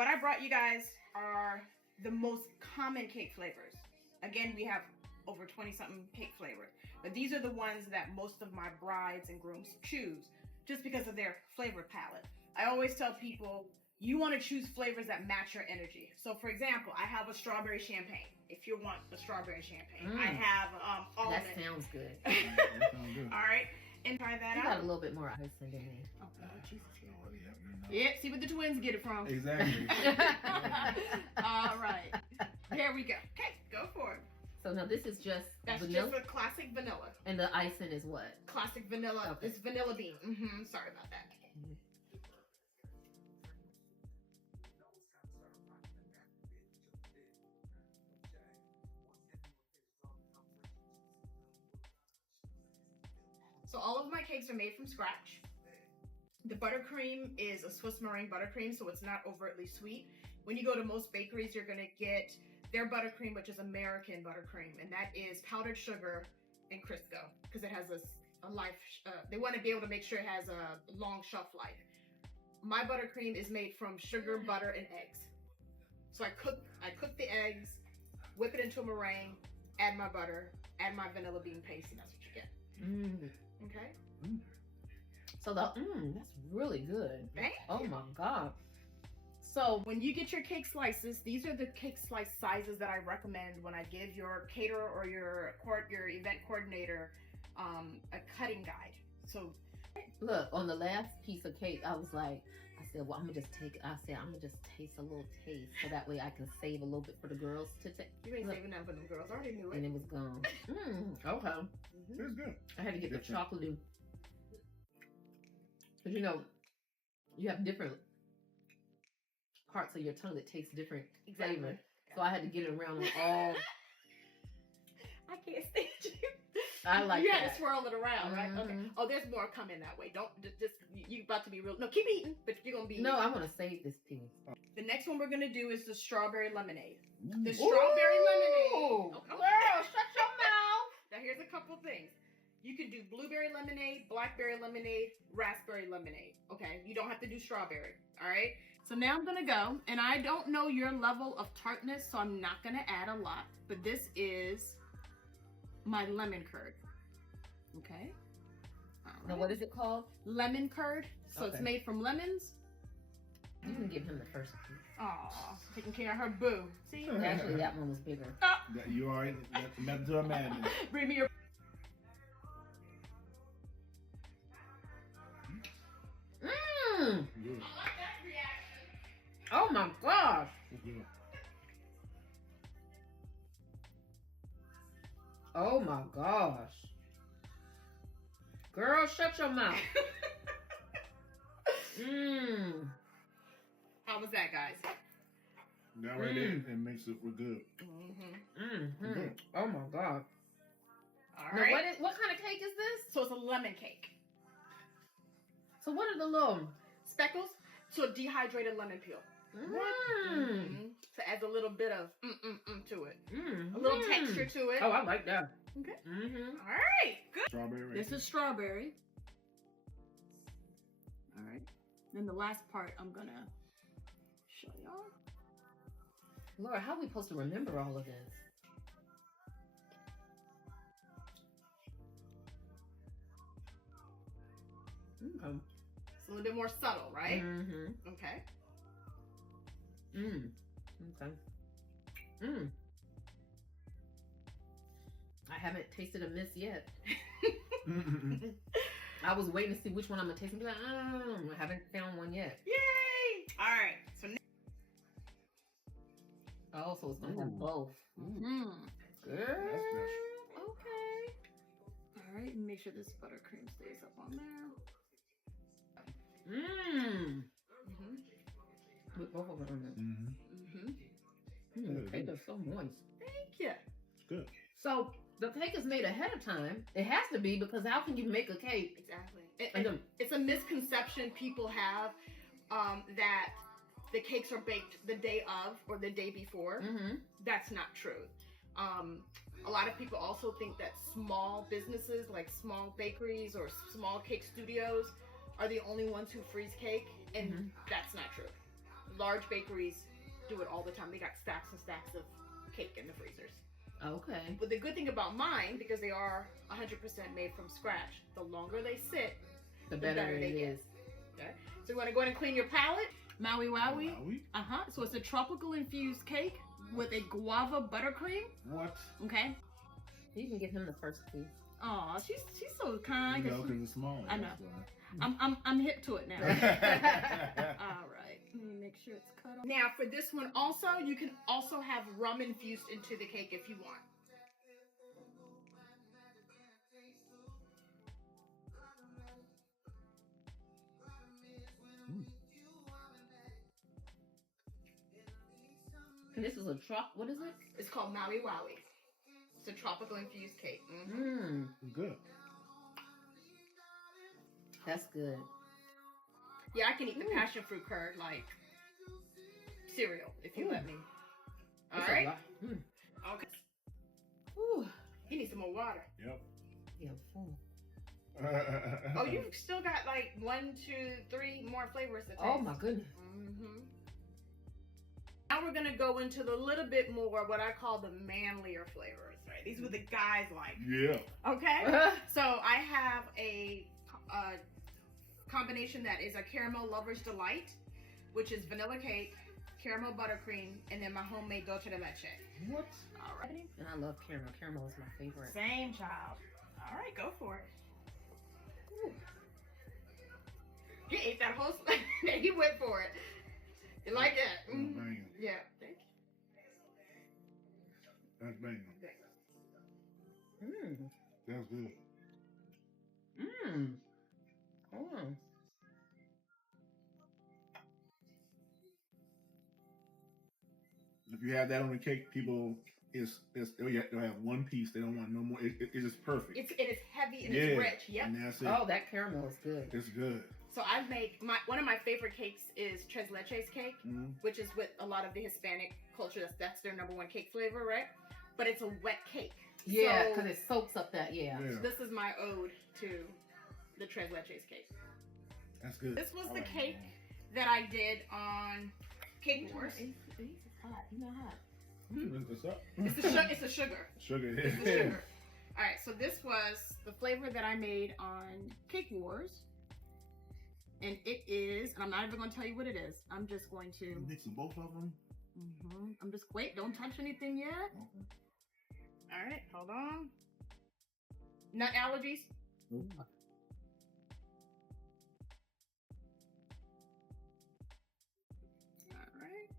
what I brought you guys are the most common cake flavors. Again, we have over 20-something cake flavors, but these are the ones that most of my brides and grooms choose just because of their flavor palette. I always tell people, you want to choose flavors that match your energy. So for example, I have a strawberry champagne. If you want a strawberry champagne, I have almond. That sounds good. That sounds good. All right, and try that You out. got a little bit more ice than me. Oh, Jesus. Oh, yeah, you know. Yeah, see where the twins get it from. Exactly. All right, there we go. Okay, go for it. So now this is just That's vanilla, just a classic vanilla. and the icing is what? Classic vanilla. Okay. It's vanilla bean. Sorry about that. So all of my cakes are made from scratch. The buttercream is a Swiss meringue buttercream, so it's not overtly sweet. When you go to most bakeries, you're gonna get their buttercream, which is American buttercream, and that is powdered sugar and Crisco, because it has a life, they wanna be able to make sure it has a long shelf life. My buttercream is made from sugar, butter, and eggs. So I cook the eggs, whip it into a meringue, add my butter, add my vanilla bean paste, and that's what you get. Okay. So that's really good. Thank Oh you. my God. So When you get your cake slices, these are the cake slice sizes that I recommend when I give your caterer or your event coordinator a cutting guide. So look, on the last piece of cake, I said, well, I'm gonna just taste a little taste so that way I can save a little bit for the girls to take. you ain't saving that for them girls. I already knew And it. it was gone. Okay. It's good. I had to get the Different. chocolatey. Because you know, you have different parts of your tongue that taste different flavor. So I had to get it around on all. I can't stand you. I like You had that. to swirl it around, right? Okay. Mhm. Oh, there's more coming that way. Don't just you about to be real. No, keep eating, but you're gonna be. No, I want to save this piece. The next one we're gonna do is the strawberry lemonade. The Ooh. strawberry lemonade. Ooh, Okay. girl, shut your mouth. Now here's a couple things. You can do blueberry lemonade, blackberry lemonade, raspberry lemonade. Okay, you don't have to do strawberry. All right. So now I'm gonna go, and I don't know your level of tartness, so I'm not gonna add a lot. But this is my lemon curd. Okay. All Now, what is it called? Lemon curd. So it's Okay. made from lemons. You can give him the first piece. Aw, taking care of her boo. See? Actually, that one was bigger. Oh, That you already that's the method to a madness. bring me your. Mmm. Good. I like that reaction. Oh my gosh. It's good. Oh my gosh. Girl, shut your mouth. Mmm. How was that, guys? That right there, it makes it look good. Mm-hmm. Oh my god. All Now, right. what kind of cake is this? So it's a lemon cake. So what are the little? Speckles to a dehydrated lemon peel. Mmm. So adds a little bit of to it. Mm. A little texture to it. Oh, I like that. Okay. Mm-hmm. All right. Good. Strawberry. Right This there. is strawberry. All right. Then the last part I'm gonna show y'all. Laura, how are we supposed to remember all of this? Okay. It's a little bit more subtle, right? Mm-hmm. Okay. Mm. Okay. Mm. I haven't tasted a miss yet. I was waiting to see which one I'm gonna taste and be like, I haven't found one yet. Yay! All right. So now. Oh, so it's gonna Ooh. have both. Mm. Girl. That's special. Okay. All right. Make sure this buttercream stays up on there. Mmm. Mm-hmm. With both of them on Mm-hmm. Mm-hmm. there. The cake is so moist. Thank you. It's good. So the cake is made ahead of time. It has to be, because how can you make a cake? Exactly. And then, It's a misconception people have that the cakes are baked the day of or the day before. mm-hmm. That's not true. A lot of people also think that small businesses like small bakeries or small cake studios are the only ones who freeze cake, and that's not true. large bakeries do it all the time. They got stacks and stacks of cake in the freezers. Okay. But the good thing about mine, because they are 100% made from scratch, the longer they sit, The better it is. Okay. So you want to go ahead and clean your palette. Maui Wowie. Maui? So it's a tropical infused cake with a guava buttercream. What? Okay. You can give him the first piece. Oh, she's so kind. You know, because it's small. I know. That's I'm hip to it now. why. All right. Let me make sure it's cut off. Now for this one also, you can also have rum infused into the cake if you want. And this is a what is it? It's called Maui Wowie. It's a tropical infused cake. Good. That's good. Yeah, I can eat the passion fruit curd like cereal if you let me. All That's right. a lot. Okay. Ooh. You need some more water. Yep. Yeah, I'm full. Oh, you've still got like 1, 2, 3 more flavors to taste. Oh my goodness. Now we're gonna go into the little bit more what I call the manlier flavors. Right? These were the guys like. Yeah. Okay. So I have a combination that is a caramel lover's delight, which is vanilla cake, caramel buttercream, and then my homemade dulce de leche. What? All right. And I love caramel. Caramel is my favorite. Same, child. All right, go for it. Ooh. He ate that whole he went for it. You like it? That's banging. Yeah. Thank you. That's banging. Mmm. That's good. Mmm. Oh. If you have that on the cake, people they'll have one piece. They don't want no more. It is perfect. It is heavy and it's rich. Yep. And that's it. Oh, that caramel is good. It's good. So I make one of my favorite cakes is tres leches cake, which is with a lot of the Hispanic culture. That's their #1 cake flavor, right? But it's a wet cake. Yeah, because it soaks up that. Yeah. So this is my ode to the tres leches cake. That's good. This was the cake that I did on Cake Wars. It's hot. You know hot. What's up? It's a sugar. Sugar. It's the sugar. All right. So this was the flavor that I made on Cake Wars. And it is, and I'm not even going to tell you what it is. I'm just going to. You mixing both of them? I'm just, wait, don't touch anything yet. Okay. All right, hold on. Nut allergies? Ooh. All right.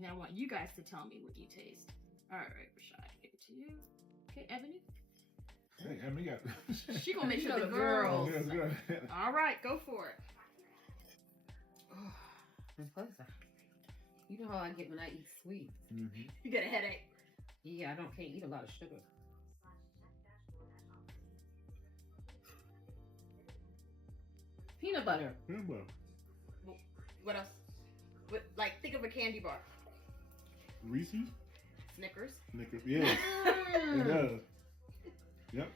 Now I want you guys to tell me what you taste. All right, Rashad, give it to you. Okay, Ebony? Hey, Emmy got. She gonna make You sure know the the girls. girls. Good. All right, go for it. And plus, you know how I get when I eat sweets. You get a headache. Yeah, can't eat a lot of sugar. Peanut butter. Remember, What else? Like, think of a candy bar. Reese's? Snickers. Snickers. Yeah, it does. Yep.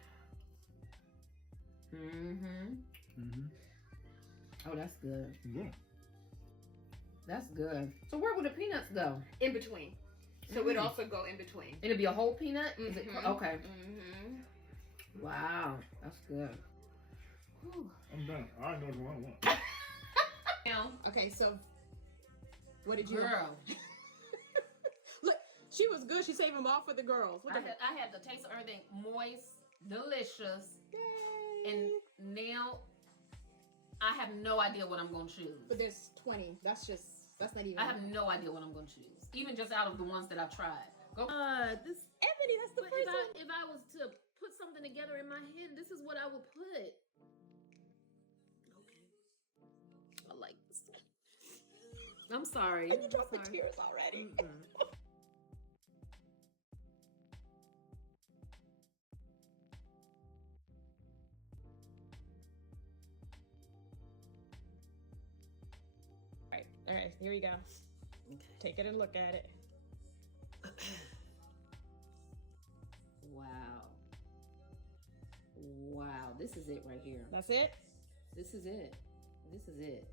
Oh, that's good. Yeah. That's good. So where would the peanuts go? In between. So it'd also go in between. It'll be a whole peanut? Is it, okay. Mm-hmm. Wow. That's good. Whew. I'm done. I already know what I want. Okay, so what did you Girl. Look, she was good. She saved them all for the girls. Look I at that. had the taste of everything moist, delicious, Yay. and now I have no idea what I'm going to choose. But there's 20. That's not even. I have no idea what I'm going to choose, even just out of the ones that I've tried. Go. This Ebony, that's the first one. If I was to put something together in my head, this is what I would put. Okay. I like this one. I'm sorry. And you dropped the tears already. All right, here we go. Okay. Take it and look at it. Wow. Wow. This is it right here. That's it? This is it. This is it.